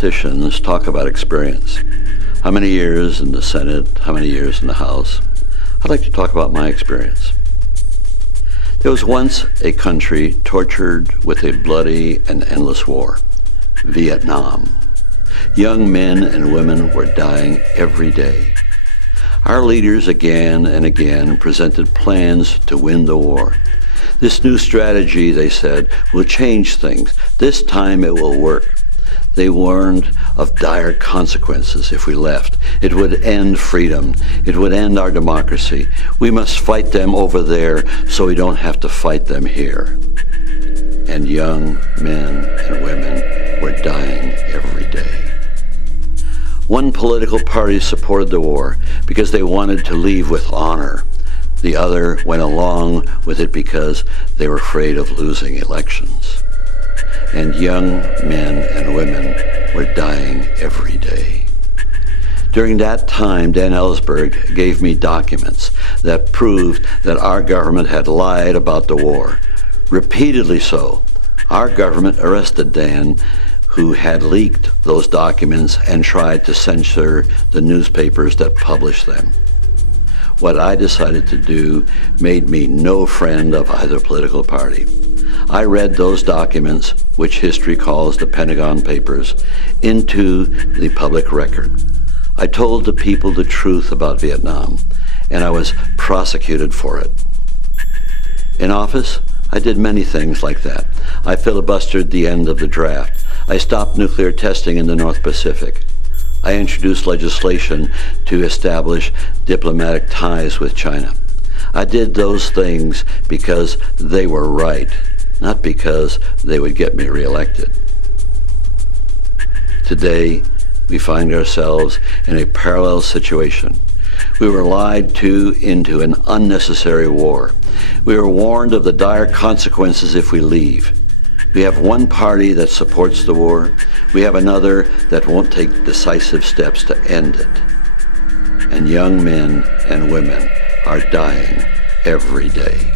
politicians talk about experience. How many years in the Senate, how many years in the House? I'd like to talk about my experience. There was once a country tortured with a bloody and endless war, Vietnam. Young men and women were dying every day. Our leaders again and again presented plans to win the war. This new strategy, they said, will change things. This time it will work. They warned of dire consequences if we left. It would end freedom. It would end our democracy. We must fight them over there so we don't have to fight them here. And young men and women were dying every day. One political party supported the war because they wanted to leave with honor. The other went along with it because they were afraid of losing elections. And young men and women were dying every day. During that time, Dan Ellsberg gave me documents that proved that our government had lied about the war. Repeatedly so. Our government arrested Dan, who had leaked those documents and tried to censor the newspapers that published them. What I decided to do made me no friend of either political party. I read those documents, which history calls the Pentagon Papers, into the public record. I told the people the truth about Vietnam, and I was prosecuted for it. In office, I did many things like that. I filibustered the end of the draft. I stopped nuclear testing in the North Pacific. I introduced legislation to establish diplomatic ties with China. I did those things because they were right, not because they would get me reelected. Today, we find ourselves in a parallel situation. We were lied to into an unnecessary war. We were warned of the dire consequences if we leave. We have one party that supports the war. We have another that won't take decisive steps to end it. And young men and women are dying every day.